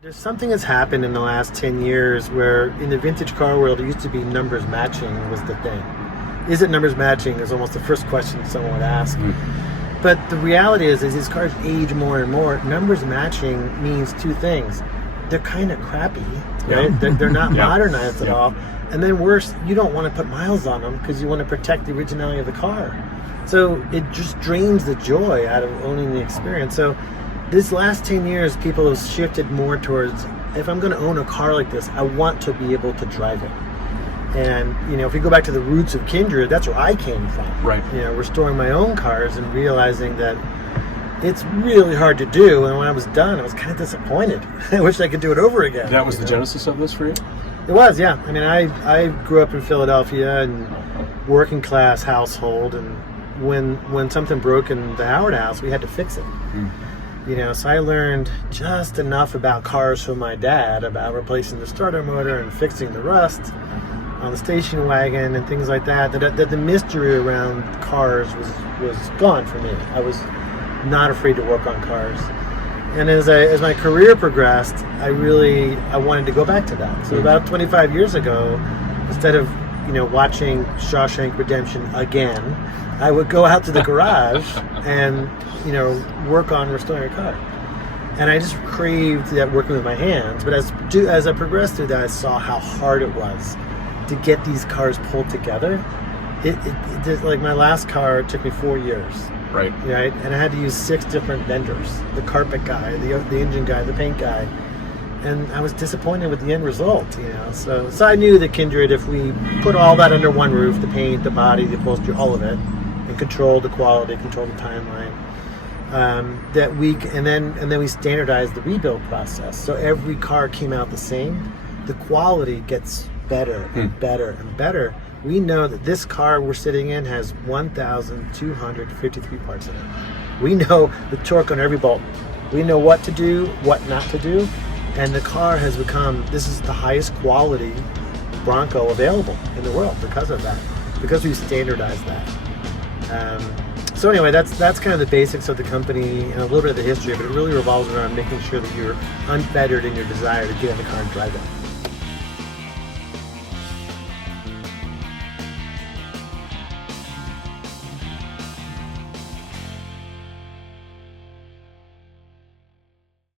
There's something that's happened in the last 10 years where in the vintage car world, it used to be numbers matching was the thing. Is it numbers matching is almost the first question someone would ask. But the reality is, as these cars age more and more, numbers matching means two things. They're kind of crappy, right? They're not modernized at all. And then worse, you don't want to put miles on them because you want to protect the originality of the car. So it just drains the joy out of owning the experience. So this last 10 years, people have shifted more towards, if I'm going to own a car like this, I want to be able to drive it. And, if you go back to the roots of Kindred, that's where I came from. Right. Restoring my own cars and realizing that it's really hard to do. And when I was done, I was kind of disappointed. I wish I could do it over again. That was the genesis of this for you? It was, yeah. I mean, I grew up in Philadelphia and working class household. And when something broke in the Howard house, we had to fix it. So I learned just enough about cars from my dad, about replacing the starter motor and fixing the rust on the station wagon and things like that the mystery around cars was gone for me. I was not afraid to work on cars. And as my career progressed, I wanted to go back to that. So about 25 years ago, instead of watching Shawshank Redemption again, I would go out to the garage and work on restoring a car. And I just craved that working with my hands. But as I progressed through that, I saw how hard it was to get these cars pulled together. It like my last car, it took me 4 years. Right. And I had to use 6 different vendors: the carpet guy, the engine guy, the paint guy. And I was disappointed with the end result. So I knew that Kindred, if we put all that under one roof, the paint, the body, the upholstery, all of it, and control the quality, control the timeline, and then we standardized the rebuild process. So every car came out the same. The quality gets better and better and better. We know that this car we're sitting in has 1,253 parts in it. We know the torque on every bolt. We know what to do, what not to do, and the car has become, this is the highest quality Bronco available in the world because of that, because we've standardized that. So anyway, that's kind of the basics of the company and a little bit of the history, but it really revolves around making sure that you're unfettered in your desire to get in the car and drive it.